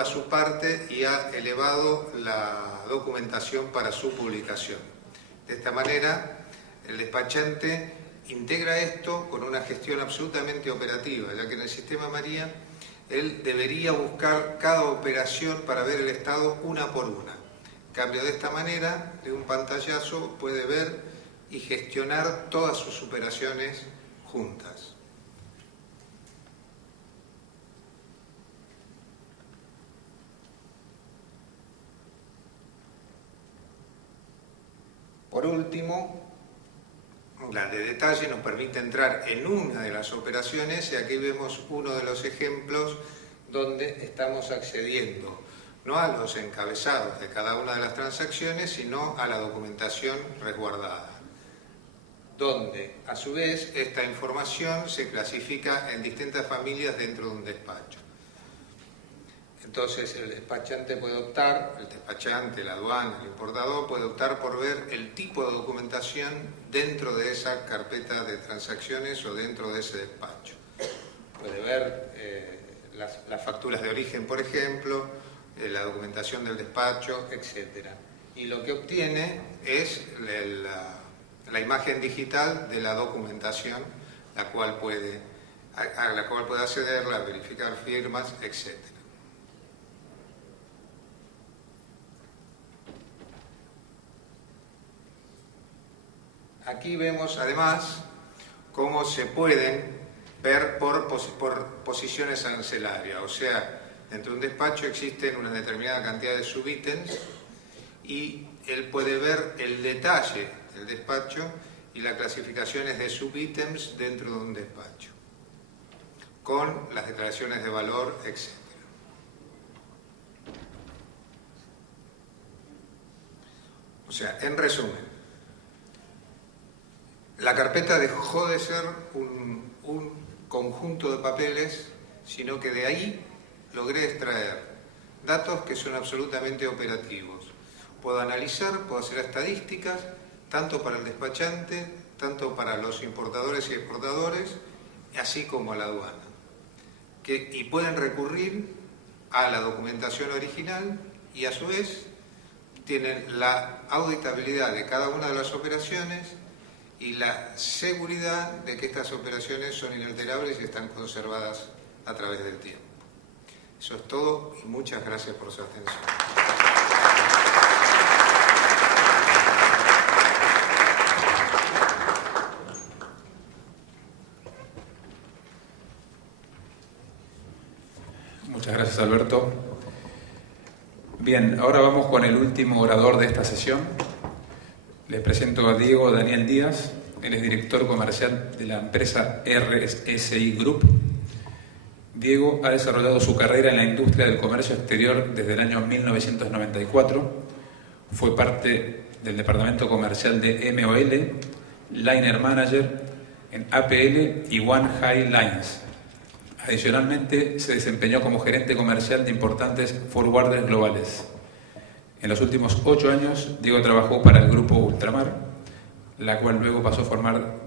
ocupa su parte y ha elevado la documentación para su publicación. De esta manera, el despachante integra esto con una gestión absolutamente operativa, ya que en el sistema María él debería buscar cada operación para ver el estado una por una. En cambio, de esta manera, de un pantallazo puede ver y gestionar todas sus operaciones juntas. Por último, la de detalle nos permite entrar en una de las operaciones y aquí vemos uno de los ejemplos donde estamos accediendo no a los encabezados de cada una de las transacciones, sino a la documentación resguardada, donde a su vez esta información se clasifica en distintas familias dentro de un despacho. Entonces el despachante puede optar, el despachante, la aduana, el importador puede optar por ver el tipo de documentación dentro de esa carpeta de transacciones o dentro de ese despacho. Puede ver las facturas de origen, por ejemplo, la documentación del despacho, etc. Y lo que obtiene es la imagen digital de la documentación, a la cual puede accederla, verificar firmas, etc. Aquí vemos además cómo se pueden ver por posiciones arancelarias, o sea, dentro de un despacho existen una determinada cantidad de subítems y él puede ver el detalle del despacho y las clasificaciones de subítems dentro de un despacho, con las declaraciones de valor, etc. O sea, en resumen, la carpeta dejó de ser un conjunto de papeles, sino que de ahí logré extraer datos que son absolutamente operativos. Puedo analizar, puedo hacer estadísticas, tanto para el despachante, tanto para los importadores y exportadores, así como a la aduana. Y pueden recurrir a la documentación original y a su vez tienen la auditabilidad de cada una de las operaciones y la seguridad de que estas operaciones son inalterables y están conservadas a través del tiempo. Eso es todo y muchas gracias por su atención. Muchas gracias, Alberto. Bien, ahora vamos con el último orador de esta sesión. Les presento a Diego Daniel Díaz. Él es director comercial de la empresa RSI Group. Diego ha desarrollado su carrera en la industria del comercio exterior desde el año 1994. Fue parte del departamento comercial de MOL, Liner Manager en APL y One High Lines. Adicionalmente, se desempeñó como gerente comercial de importantes forwarders globales. En los últimos 8 años, Diego trabajó para el grupo Ultramar, la cual luego pasó a formar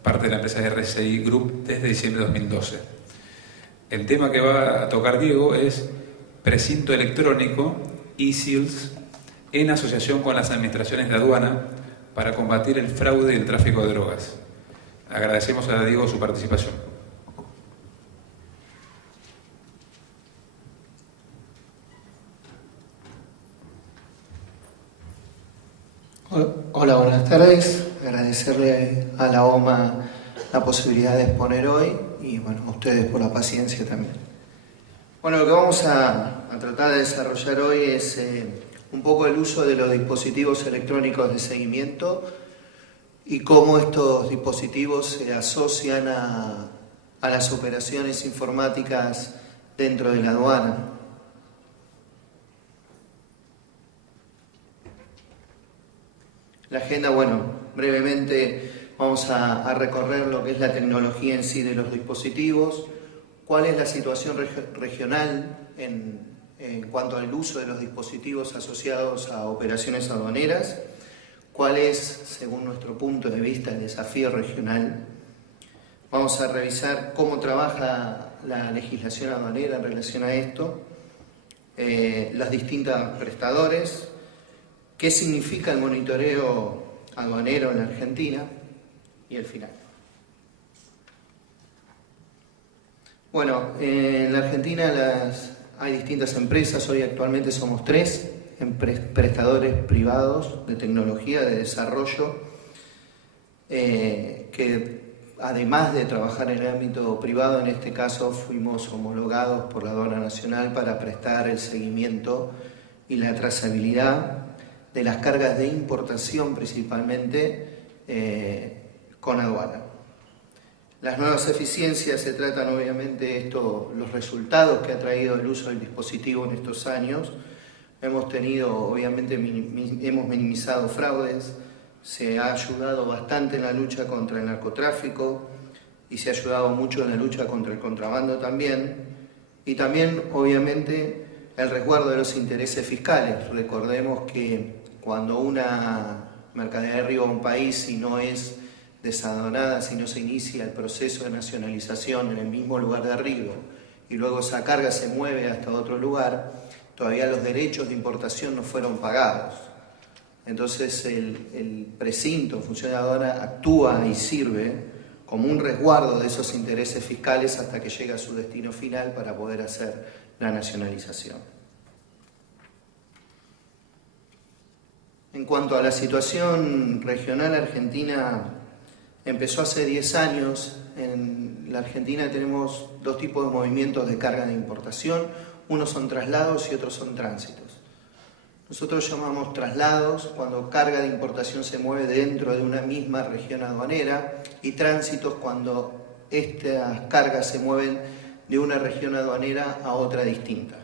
parte de la empresa RSI Group desde diciembre de 2012. El tema que va a tocar Diego es precinto electrónico, e-seals, en asociación con las administraciones de aduana para combatir el fraude y el tráfico de drogas. Agradecemos a Diego su participación. Hola, buenas tardes. Agradecerle a la OMA la posibilidad de exponer hoy y bueno, a ustedes por la paciencia también. Bueno, lo que vamos a tratar de desarrollar hoy es un poco el uso de los dispositivos electrónicos de seguimiento y cómo estos dispositivos se asocian a las operaciones informáticas dentro de la aduana. La agenda, bueno, brevemente vamos a recorrer lo que es la tecnología en sí de los dispositivos, cuál es la situación regional en cuanto al uso de los dispositivos asociados a operaciones aduaneras, cuál es, según nuestro punto de vista, el desafío regional. Vamos a revisar cómo trabaja la legislación aduanera en relación a esto las distintas prestadores, qué significa el monitoreo aduanero en la Argentina y el final. Bueno, en la Argentina hay distintas empresas, hoy actualmente somos 3 prestadores privados de tecnología, de desarrollo, que además de trabajar en el ámbito privado, en este caso fuimos homologados por la Aduana Nacional para prestar el seguimiento y la trazabilidad de las cargas de importación principalmente con aduana. Las nuevas eficiencias se tratan obviamente los resultados que ha traído el uso del dispositivo en estos años. Hemos tenido, obviamente, hemos minimizado fraudes, se ha ayudado bastante en la lucha contra el narcotráfico y se ha ayudado mucho en la lucha contra el contrabando también. Y también, obviamente, el resguardo de los intereses fiscales. Recordemos que cuando una mercadería arriba a un país, si no es desadonada, si no se inicia el proceso de nacionalización en el mismo lugar de arribo y luego esa carga se mueve hasta otro lugar, todavía los derechos de importación no fueron pagados. Entonces el precinto en función de la aduana actúa y sirve como un resguardo de esos intereses fiscales hasta que llega a su destino final para poder hacer la nacionalización. En cuanto a la situación regional, Argentina empezó hace 10 años. En la Argentina tenemos 2 tipos de movimientos de carga de importación. Unos son traslados y otros son tránsitos. Nosotros llamamos traslados cuando carga de importación se mueve dentro de una misma región aduanera y tránsitos cuando estas cargas se mueven de una región aduanera a otra distinta.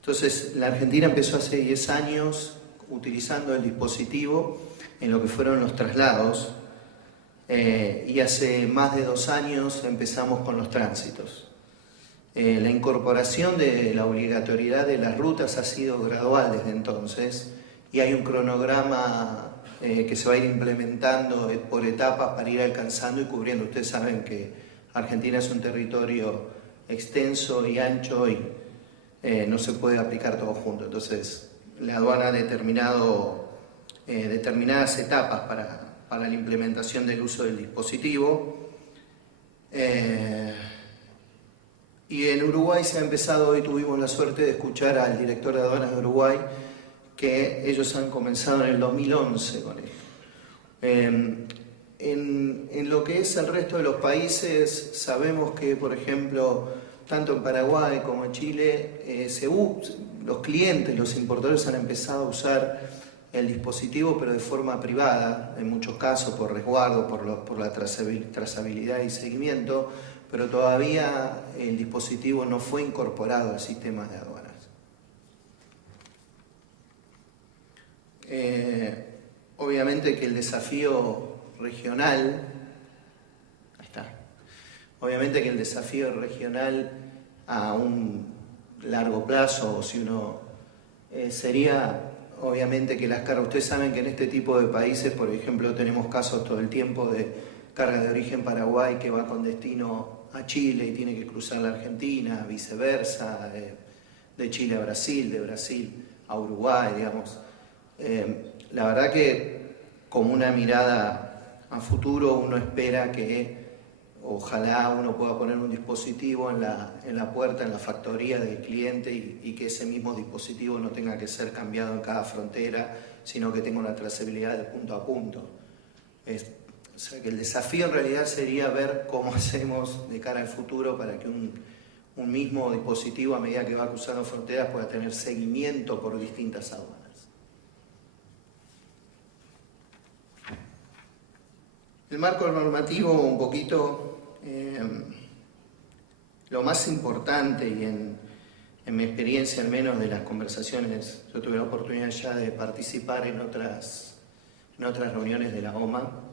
Entonces, la Argentina empezó hace 10 años utilizando el dispositivo en lo que fueron los traslados y hace más de 2 años empezamos con los tránsitos. La incorporación de la obligatoriedad de las rutas ha sido gradual desde entonces y hay un cronograma que se va a ir implementando por etapas para ir alcanzando y cubriendo. Ustedes saben que Argentina es un territorio extenso y ancho y no se puede aplicar todo junto. Entonces, la aduana ha determinado determinadas etapas para la implementación del uso del dispositivo. Y en Uruguay se ha empezado, hoy tuvimos la suerte de escuchar al director de aduanas de Uruguay, que ellos han comenzado en el 2011 con esto. En lo que es el resto de los países, sabemos que, por ejemplo, tanto en Paraguay como en Chile, los clientes, los importadores han empezado a usar el dispositivo, pero de forma privada, en muchos casos por resguardo, por la trazabilidad y seguimiento, pero todavía el dispositivo no fue incorporado al sistema de aduanas. Obviamente que el desafío regional, a un largo plazo, o si uno sería obviamente que las cargas, ustedes saben que en este tipo de países, por ejemplo, tenemos casos todo el tiempo de carga de origen Paraguay que va con destino a Chile y tiene que cruzar la Argentina, viceversa, de Chile a Brasil, de Brasil a Uruguay, digamos. La verdad que como una mirada a futuro uno espera que ojalá uno pueda poner un dispositivo en la puerta, en la factoría del cliente y que ese mismo dispositivo no tenga que ser cambiado en cada frontera, sino que tenga una trazabilidad de punto a punto. O sea que el desafío en realidad sería ver cómo hacemos de cara al futuro para que un mismo dispositivo a medida que va cruzando fronteras pueda tener seguimiento por distintas aduanas. El marco normativo un poquito, lo más importante y en mi experiencia al menos de las conversaciones, yo tuve la oportunidad ya de participar en otras reuniones de la OMA.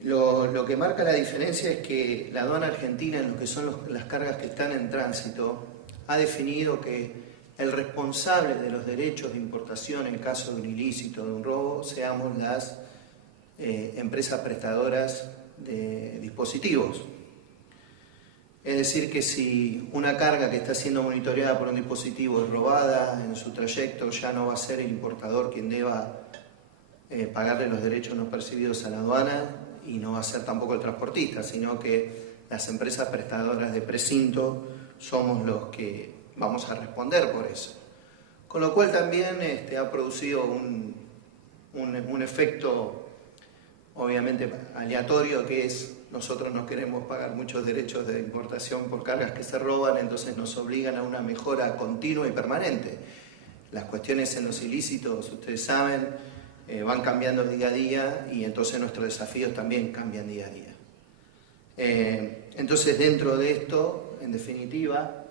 Lo que marca la diferencia es que la aduana argentina, en lo que son las cargas que están en tránsito, ha definido que el responsable de los derechos de importación en caso de un ilícito, de un robo, seamos las empresas prestadoras de dispositivos. Es decir, que si una carga que está siendo monitoreada por un dispositivo es robada en su trayecto, ya no va a ser el importador quien deba pagarle los derechos no percibidos a la aduana, y no va a ser tampoco el transportista, sino que las empresas prestadoras de precinto somos los que vamos a responder por eso. Con lo cual también ha producido un efecto obviamente aleatorio, que es: nosotros no queremos pagar muchos derechos de importación por cargas que se roban, entonces nos obligan a una mejora continua y permanente. Las cuestiones en los ilícitos, ustedes saben, van cambiando día a día, y entonces nuestros desafíos también cambian día a día. Entonces, dentro de esto, en definitiva,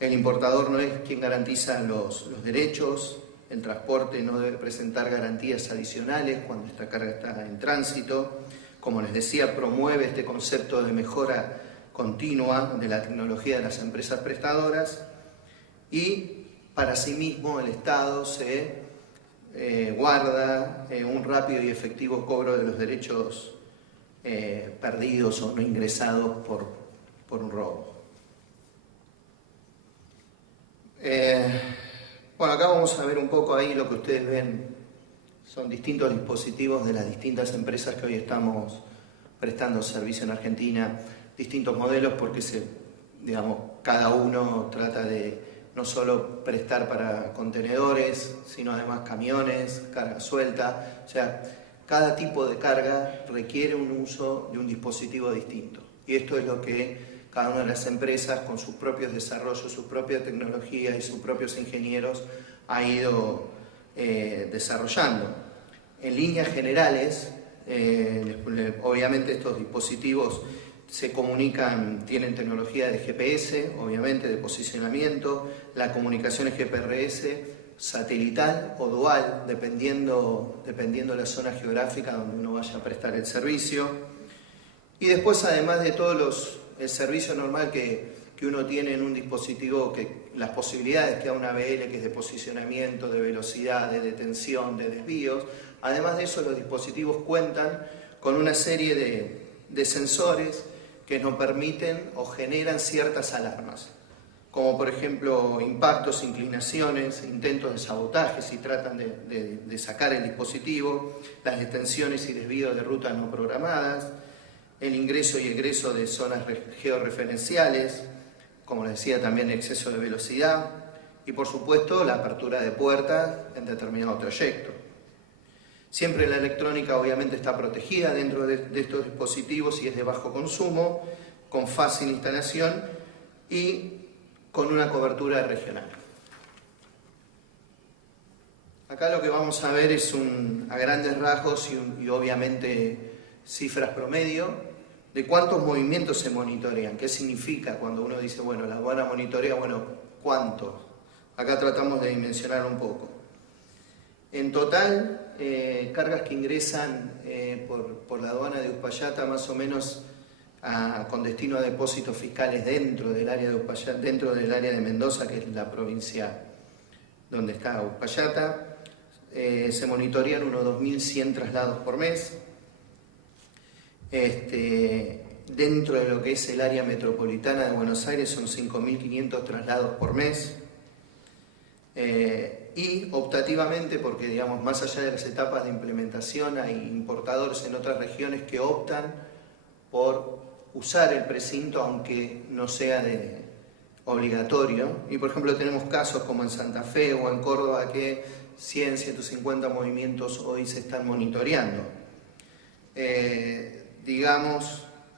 el importador no es quien garantiza los derechos. El transporte no debe presentar garantías adicionales cuando esta carga está en tránsito. Como les decía, promueve este concepto de mejora continua de la tecnología de las empresas prestadoras, y para sí mismo el Estado se guarda un rápido y efectivo cobro de los derechos perdidos o no ingresados por un robo. Bueno, acá vamos a ver un poco ahí lo que ustedes ven. Son distintos dispositivos de las distintas empresas que hoy estamos prestando servicio en Argentina, distintos modelos, porque cada uno trata de no solo prestar para contenedores, sino además camiones, carga suelta. O sea, cada tipo de carga requiere un uso de un dispositivo distinto. Y esto es lo que cada una de las empresas, con sus propios desarrollos, su propia tecnología y sus propios ingenieros, ha ido desarrollando. En líneas generales, obviamente estos dispositivos se comunican, tienen tecnología de GPS, obviamente de posicionamiento. La comunicación es GPRS, satelital o dual, dependiendo de la zona geográfica donde uno vaya a prestar el servicio. Y después, además de el servicio normal que uno tiene en un dispositivo, que las posibilidades que da una ABL, que es de posicionamiento, de velocidad, de detención, de desvíos, además de eso los dispositivos cuentan con una serie de sensores que nos permiten o generan ciertas alarmas, como por ejemplo impactos, inclinaciones, intentos de sabotaje si tratan de sacar el dispositivo, las detenciones y desvíos de rutas no programadas, el ingreso y egreso de zonas georreferenciales, como les decía, también exceso de velocidad, y por supuesto la apertura de puertas en determinado trayecto. Siempre la electrónica obviamente está protegida dentro de estos dispositivos y es de bajo consumo, con fácil instalación y con una cobertura regional. Acá lo que vamos a ver es a grandes rasgos y obviamente cifras promedio de cuántos movimientos se monitorean. ¿Qué significa cuando uno dice, bueno, la aduana monitorea, bueno, cuántos? Acá tratamos de dimensionar un poco. En total, cargas que ingresan por la aduana de Uspallata, más o menos con destino a depósitos fiscales dentro del área de Uspallata, dentro del área de Mendoza, que es la provincia donde está Uspallata, se monitorean unos 2.100 traslados por mes. Dentro de lo que es el área metropolitana de Buenos Aires son 5.500 traslados por mes. Y optativamente, porque digamos, más allá de las etapas de implementación, hay importadores en otras regiones que optan por usar el precinto aunque no sea obligatorio. Y por ejemplo tenemos casos como en Santa Fe o en Córdoba que 100, 150 movimientos hoy se están monitoreando.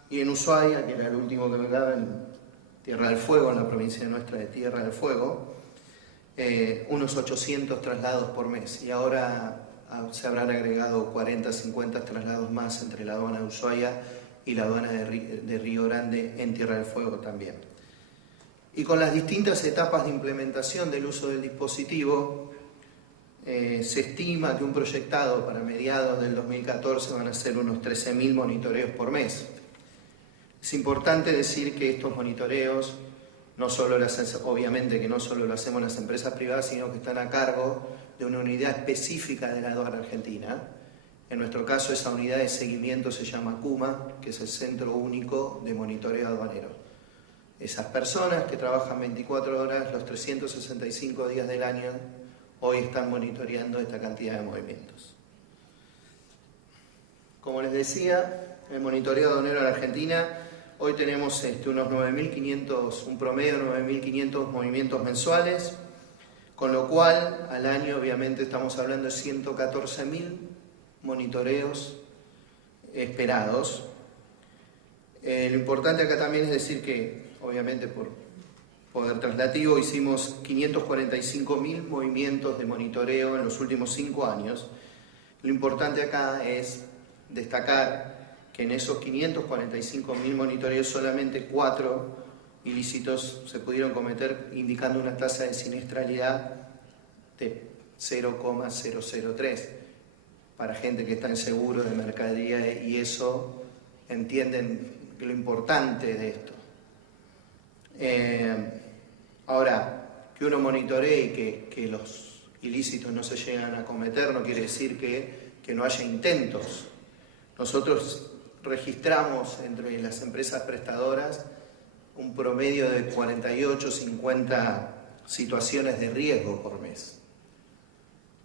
Y en Ushuaia, que era el último que me quedaba, en Tierra del Fuego, en la provincia nuestra de Tierra del Fuego, unos 800 traslados por mes, y ahora se habrán agregado 40, 50 traslados más entre la aduana de Ushuaia y la aduana de Río Grande en Tierra del Fuego también. Y con las distintas etapas de implementación del uso del dispositivo, se estima que un proyectado para mediados del 2014 van a ser unos 13.000 monitoreos por mes. Es importante decir que estos monitoreos obviamente que no solo lo hacemos las empresas privadas, sino que están a cargo de una unidad específica de la aduana argentina. En nuestro caso, esa unidad de seguimiento se llama CUMA, que es el Centro Único de Monitoreo Aduanero. Esas personas que trabajan 24 horas los 365 días del año hoy están monitoreando esta cantidad de movimientos. Como les decía, el monitoreo aduanero en Argentina, hoy tenemos unos 9.500, un promedio de 9.500 movimientos mensuales, con lo cual al año obviamente estamos hablando de 114.000 monitoreos esperados. Lo importante acá también es decir que, obviamente por poder traslativo, hicimos 545.000 movimientos de monitoreo en los últimos 5 años. Lo importante acá es destacar que en esos 545.000 monitoreos solamente 4 ilícitos se pudieron cometer, indicando una tasa de siniestralidad de 0,003 para gente que está en seguro de mercadería, y eso entienden lo importante de esto. Ahora, que uno monitoree y que los ilícitos no se llegan a cometer no quiere decir que no haya intentos. Nosotros registramos entre las empresas prestadoras un promedio de 48, 50 situaciones de riesgo por mes.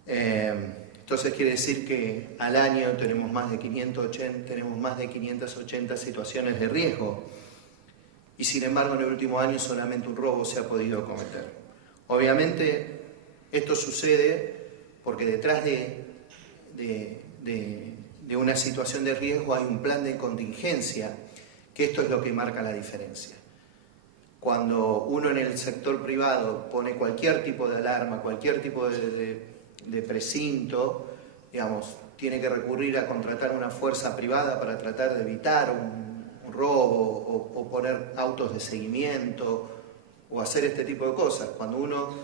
Entonces quiere decir que al año tenemos más de 580 situaciones de riesgo, y sin embargo en el último año solamente un robo se ha podido cometer. Obviamente esto sucede porque detrás de una situación de riesgo hay un plan de contingencia, que esto es lo que marca la diferencia. Cuando uno en el sector privado pone cualquier tipo de alarma, cualquier tipo de precinto, digamos, tiene que recurrir a contratar una fuerza privada para tratar de evitar un robo o poner autos de seguimiento o hacer este tipo de cosas. Cuando uno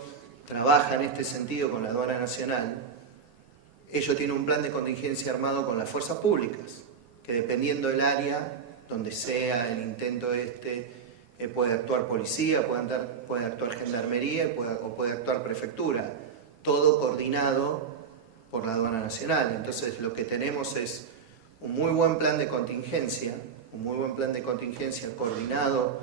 trabaja en este sentido con la aduana nacional, ellos tienen un plan de contingencia armado con las fuerzas públicas, que dependiendo del área donde sea el intento puede actuar policía, puede actuar gendarmería o puede actuar prefectura, todo coordinado por la aduana nacional. Entonces lo que tenemos es un muy buen plan de contingencia, coordinado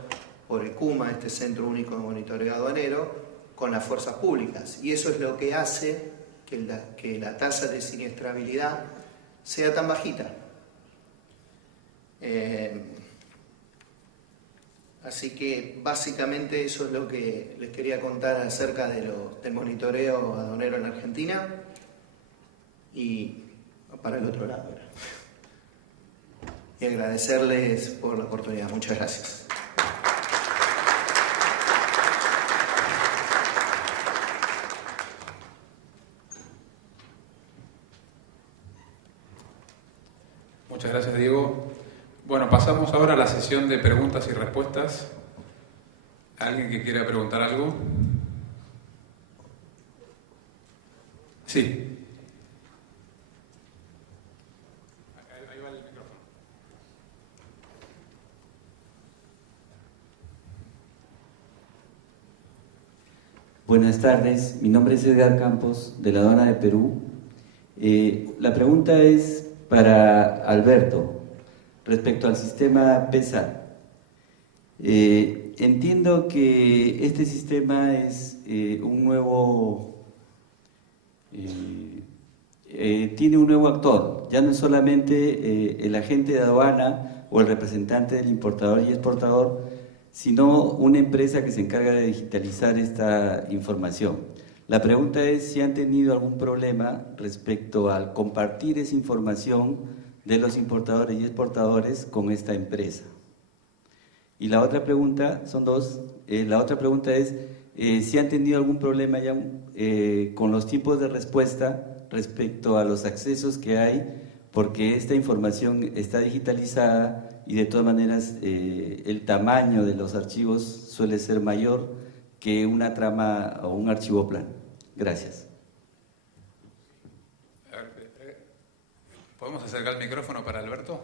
por el CUMA, este Centro Único de Monitoreo Aduanero, con las fuerzas públicas, y eso es lo que hace que la tasa de siniestrabilidad sea tan bajita. Así que básicamente eso es lo que les quería contar acerca del monitoreo aduanero en Argentina. Y para el otro lado ahora. Y agradecerles por la oportunidad. Muchas gracias. Muchas gracias, Diego. Bueno, pasamos ahora a la sesión de preguntas y respuestas. ¿Alguien que quiera preguntar algo? Sí. Ahí va el micrófono. Buenas tardes, mi nombre es Edgar Campos, de la Aduana de Perú. La pregunta es para Alberto, respecto al sistema PESA. Entiendo que este sistema es tiene un nuevo actor, ya no es solamente el agente de aduana o el representante del importador y exportador, sino una empresa que se encarga de digitalizar esta información. La pregunta es si han tenido algún problema respecto al compartir esa información de los importadores y exportadores con esta empresa. Y la otra pregunta, son dos, la otra pregunta es si han tenido algún problema ya con los tiempos de respuesta respecto a los accesos que hay, porque esta información está digitalizada y de todas maneras el tamaño de los archivos suele ser mayor que una trama o un archivo plano. Gracias. ¿Podemos acercar el micrófono para Alberto?